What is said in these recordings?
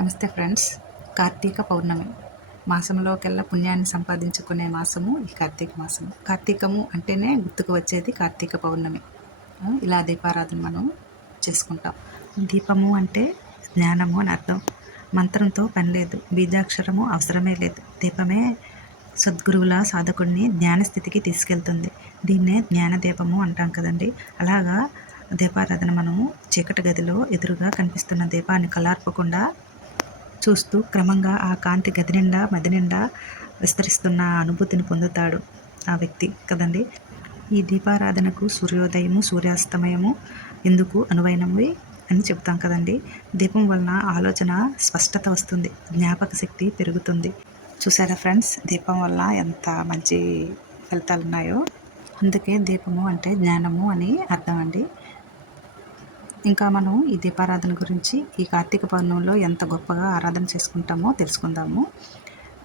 నమస్తే ఫ్రెండ్స్. కార్తీక పౌర్ణమి. మాసంలోకెల్లా పుణ్యాన్ని సంపాదించుకునే మాసము ఈ కార్తీక మాసం కార్తీకము అంటేనే గుర్తుకు వచ్చేది కార్తీక పౌర్ణమి. ఇలా దీపారాధన మనం చేసుకుంటాం. దీపము అంటే జ్ఞానము అని అర్థం. మంత్రంతో పని లేదు. బీజాక్షరము అవసరమే లేదు. దీపమే సద్గురువుల సాధకుడిని జ్ఞాన స్థితికి తీసుకెళ్తుంది. దీన్నే జ్ఞాన దీపము అంటాం కదండి. అలాగా దీపారాధన మనము చీకటి గదిలో ఎదురుగా కనిపిస్తున్న దీపాన్ని కలార్పకుండా చూస్తూ క్రమంగా ఆ కాంతి గది నిండా మది నిండా విస్తరిస్తున్న అనుభూతిని పొందుతాడు ఆ వ్యక్తి కదండి. ఈ దీపారాధనకు సూర్యోదయము సూర్యాస్తమయము ఎందుకు అనువైనవి అని చెప్తాం కదండి. దీపం వలన ఆలోచన స్పష్టత వస్తుంది జ్ఞాపక శక్తి పెరుగుతుంది. చూసారా ఫ్రెండ్స్ దీపం వల్ల ఎంత మంచి ఫలితాలు ఉన్నాయో అందుకే దీపము అంటే జ్ఞానము అని అర్థం అండి. ఇంకా మనం ఈ దీపారాధన గురించి ఈ కార్తీక పౌర్ణమిలో ఎంత గొప్పగా ఆరాధన చేసుకుంటామో తెలుసుకుందాము.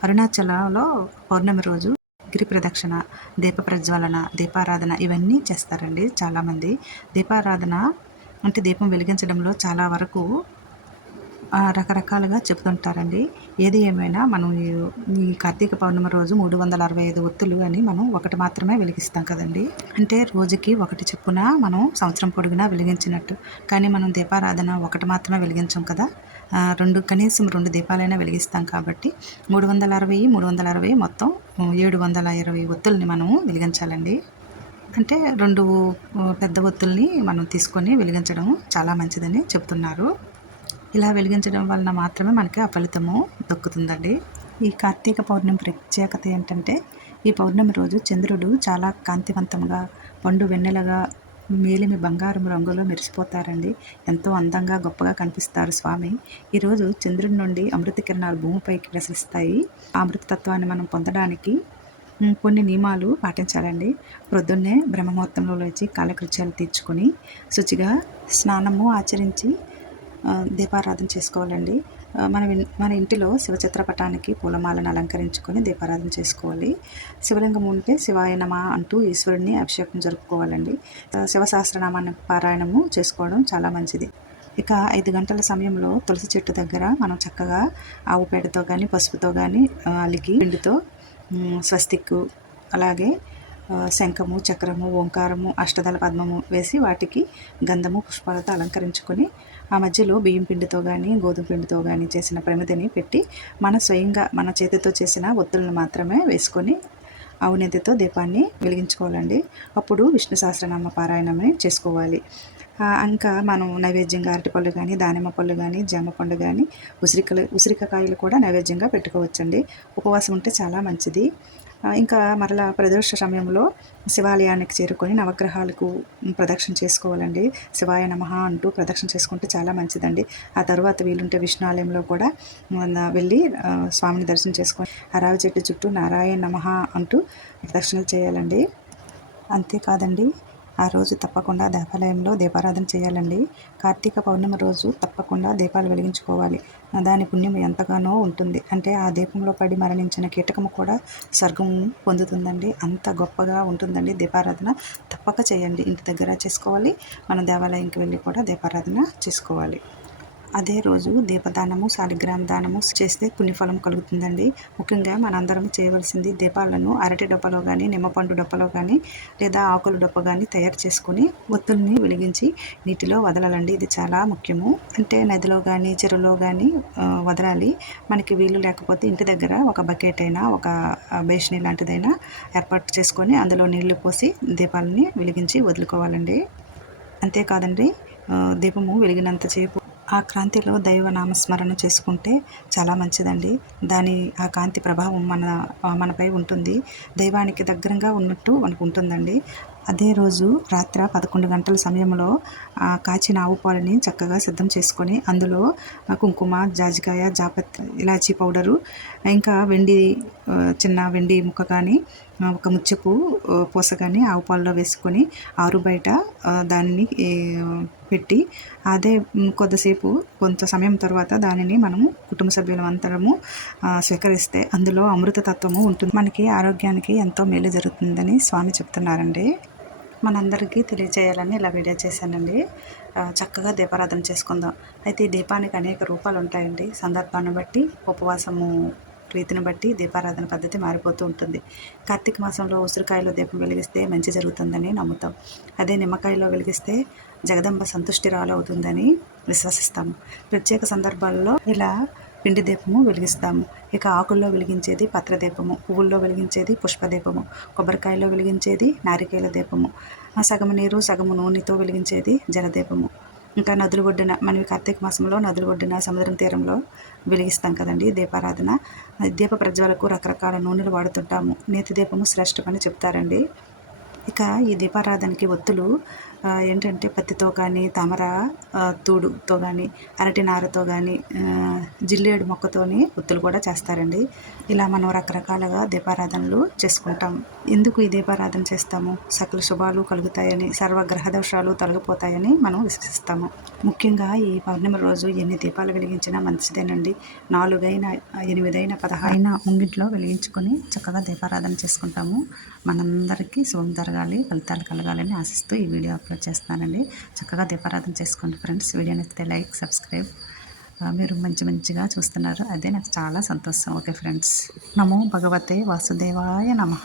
అరుణాచలంలో పౌర్ణమి రోజు గిరి ప్రదక్షిణ దీప ప్రజ్వలన దీపారాధన ఇవన్నీ చేస్తారండి చాలామంది. దీపారాధన అంటే దీపం వెలిగించడంలో చాలా వరకు రకరకాలుగా చెప్తుంటారండి ఏది ఏమైనా మనం ఈ- కార్తీక పౌర్ణమి రోజు మూడు వందల అరవై ఐదు ఒత్తులు అని మనం ఒకటి మాత్రమే వెలిగిస్తాం కదండి. అంటే రోజుకి ఒకటి చెప్పున మనం సంవత్సరం పొడుగునా వెలిగించినట్టు. కానీ మనం దీపారాధన ఒకటి మాత్రమే వెలిగించాం కదా. రెండు కనీసం రెండు దీపాలైనా వెలిగిస్తాం కాబట్టి మూడు వందల అరవై మూడు వందల అరవై మొత్తం ఏడు వందల ఇరవై ఒత్తుల్ని మనము వెలిగించాలండి. అంటే రెండు పెద్ద ఒత్తుల్ని మనం తీసుకొని వెలిగించడం చాలా మంచిదని చెప్తున్నారు. ఇలా వెలిగించడం వలన మాత్రమే మనకి ఆ ఫలితము దక్కుతుందండి. ఈ కార్తీక పౌర్ణమి ప్రత్యేకత ఏంటంటే ఈ పౌర్ణమి రోజు చంద్రుడు చాలా కాంతివంతంగా పండు వెన్నెలగా మేలిమి బంగారం రంగులో మెరిసిపోతారండి. ఎంతో అందంగా గొప్పగా కనిపిస్తారు స్వామి. ఈరోజు చంద్రుడి నుండి అమృత కిరణాలు భూమిపైకి ప్రసరిస్తాయి. ఆ అమృతతత్వాన్ని మనం పొందడానికి కొన్ని నియమాలు పాటించాలండి. ప్రొద్దున్నే బ్రహ్మముహూర్తంలో లేచి కాలకృత్యాలు తీర్చుకొని శుచిగా స్నానము ఆచరించి దీపారాధన చేసుకోవాలండి. మన మన ఇంటిలో శివ చిత్రపటానికి పూలమాలను అలంకరించుకొని దీపారాధన చేసుకోవాలి. శివలింగం ఉంటే శివాయనమ అంటూ ఈశ్వరుని అభిషేకం జరుపుకోవాలండి. శివ సహస్రనామాన్ని పారాయణము చేసుకోవడం చాలా మంచిది. ఇక ఐదు గంటల సమయంలో తులసి చెట్టు దగ్గర మనం చక్కగా ఆవు పేడతో కానీ పసుపుతో కానీ అలికి పిండితో స్వస్తిక్కు అలాగే శంఖము చక్రము ఓంకారము అష్టదళ పద్మము వేసి వాటికి గంధము పుష్పాలతో అలంకరించుకొని ఆ మధ్యలో బియ్యం పిండితో కానీ గోధుమ పిండితో కానీ చేసిన ప్రమిదని పెట్టి మన స్వయంగా మన చేతితో చేసిన ఒత్తులను మాత్రమే వేసుకొని అవినీతితో దీపాన్ని వెలిగించుకోవాలండి. అప్పుడు విష్ణు సహస్రనామ పారాయణమని చేసుకోవాలి. ఇంకా మనం నైవేద్యంగా అరటిపళ్ళు కానీ దానిమ్మ పళ్ళు కానీ జామ పండు కానీ ఉసిరికలు ఉసిరికాయలు కూడా నైవేద్యంగా పెట్టుకోవచ్చండి. ఉపవాసం ఉంటే చాలా మంచిది. ఇంకా మరలా ప్రదోష సమయంలో శివాలయానికి చేరుకొని నవగ్రహాలకు ప్రదక్షిణ చేసుకోవాలండి. శివాయ నమః అంటూ ప్రదక్షిణ చేసుకుంటే చాలా మంచిదండి. ఆ తర్వాత వీలుంటే విష్ణు ఆలయంలో కూడా వెళ్ళి స్వామిని దర్శనం చేసుకొని అరావి చెట్టు చుట్టూ నారాయణ నమ అంటూ ప్రదక్షిణలు చేయాలండి. అంతేకాదండి. ఆ రోజు తప్పకుండా దేవాలయంలో దీపారాధన చేయాలండి. కార్తీక పౌర్ణమి రోజు తప్పకుండా దీపాలు వెలిగించుకోవాలి. దాని పుణ్యం ఎంతగానో ఉంటుంది. అంటే ఆ దీపంలో పడి మరణించిన కీటకము కూడా స్వర్గం పొందుతుందండి. అంత గొప్పగా ఉంటుందండి దీపారాధన. తప్పక చేయండి. ఇంటి దగ్గర చేసుకోవాలి. మన దేవాలయంకి వెళ్ళి కూడా దీపారాధన చేసుకోవాలి. అదే రోజు దీపదానము శాలిగ్రామ దానము చేస్తే పుణ్యఫలం కలుగుతుందండి. ముఖ్యంగా మనందరం చేయవలసింది దీపాలను అరటి డొప్పలో కానీ నిమ్మపండు డొప్పలో కానీ లేదా ఆకుల డొప్ప కానీ తయారు చేసుకొని ఒత్తుల్ని వెలిగించి నీటిలో వదలాలండి. ఇది చాలా ముఖ్యము. అంటే నదిలో కానీ చెరువులో కానీ వదలాలి. మనకి వీలు లేకపోతే ఇంటి దగ్గర ఒక బకెట్ అయినా ఒక ఆ, లాంటిదైనా ఏర్పాటు చేసుకొని అందులో నీళ్ళు పోసి దీపాలని వెలిగించి వదులుకోవాలండి. అంతేకాదండి దీపము దీపము వెలిగినంతసేపు ఆ క్రాంతిలో దైవ నామస్మరణ చేసుకుంటే చాలా మంచిదండి. దాని ఆ కాంతి ప్రభావం మన మనపై ఉంటుంది. దైవానికి దగ్గరగా ఉన్నట్టు మనకు ఉంటుందండి. అదే రోజు రాత్రి పదకొండు గంటల సమయంలో కాచిన ఆవు పాలని చక్కగా సిద్ధం చేసుకొని అందులో కుంకుమ జాజికాయ జాపత్రి ఇలాచీ పౌడరు ఇంకా వెండి చిన్న వెండి ముక్క కానీ ఒక ముచ్చపు పూస కానీ ఆవు పాలలో వేసుకొని ఆరు బయట దానిని పెట్టి అదే కొద్దిసేపు కొంత సమయం తర్వాత దానిని మనము కుటుంబ సభ్యులమంతరము స్వీకరిస్తే అందులో అమృతతత్వము ఉంటుంది. మనకి ఆరోగ్యానికి ఎంతో మేలు జరుగుతుందని స్వామి చెప్తున్నారండి. మనందరికీ తెలియజేయాలని ఇలా వీడియో చేశానండి. చక్కగా దీపారాధన చేసుకుందాం. అయితే ఈ దీపానికి అనేక రూపాలు ఉంటాయండి. సందర్భాన్ని బట్టి ఉపవాసము రీతిని బట్టి దీపారాధన పద్ధతి మారిపోతూ ఉంటుంది. కార్తీక మాసంలో ఉసిరికాయలో దీపం వెలిగిస్తే మంచి జరుగుతుందని నమ్ముతాం. అదే నిమ్మకాయలో వెలిగిస్తే జగదంబ సంతుష్టి రాలవుతుందని విశ్వసిస్తాము ప్రత్యేక సందర్భాల్లో ఇలా పిండి దీపము వెలిగిస్తాము. ఇక ఆకుల్లో వెలిగించేది పత్రదీపము పువ్వుల్లో వెలిగించేది పుష్పదీపము కొబ్బరికాయలో వెలిగించేది నారికేల దీపము ఆ సగము నీరు సగము నూనెతో వెలిగించేది జలదీపము. ఇంకా నదుల ఒడ్డున మనం కార్తీక మాసంలో నదుల ఒడ్డున సముద్రం తీరంలో వెలిగిస్తాం కదండి దీపారాధన. దీప ప్రజ్వలకు రకరకాల నూనెలు వాడుతుంటాము. నేతి దీపము శ్రేష్టమని చెప్తారండి. ఇక ఈ దీపారాధనకి ఒత్తులు ఏంటంటే పత్తితో కానీ తామర తూడుతో కానీ అరటి నారతో కానీ జిల్లేడు మొక్కతోని ఒత్తులు కూడా చేస్తారండి. ఇలా మనం రకరకాలుగా దీపారాధనలు చేసుకుంటాం. ఎందుకు ఈ దీపారాధన చేస్తాము? సకల శుభాలు కలుగుతాయని సర్వ గ్రహ దోషాలు తొలగిపోతాయని మనం విశ్వసిస్తాము. ముఖ్యంగా ఈ పౌర్ణమి రోజు ఎన్ని దీపాలు వెలిగించినా మంచిదేనండి. నాలుగైనా ఎనిమిదైన పదహైన ముంగిట్లో వెలిగించుకొని చక్కగా దీపారాధన చేసుకుంటాము. మనందరికీ శుభం జరగాలి ఫలితాలు కలగాలని ఆశిస్తూ ఈ వీడియో అప్లోడ్ చేస్తానండి చక్కగా దీపారాధన చేసుకోండి ఫ్రెండ్స్. వీడియో నచ్చితే లైక్ సబ్స్క్రైబ్. మీరు మంచి మంచిగా చూస్తున్నారు. అదే నాకు చాలా సంతోషం. Okay friends. నమో భగవతే వాసుదేవాయ నమ.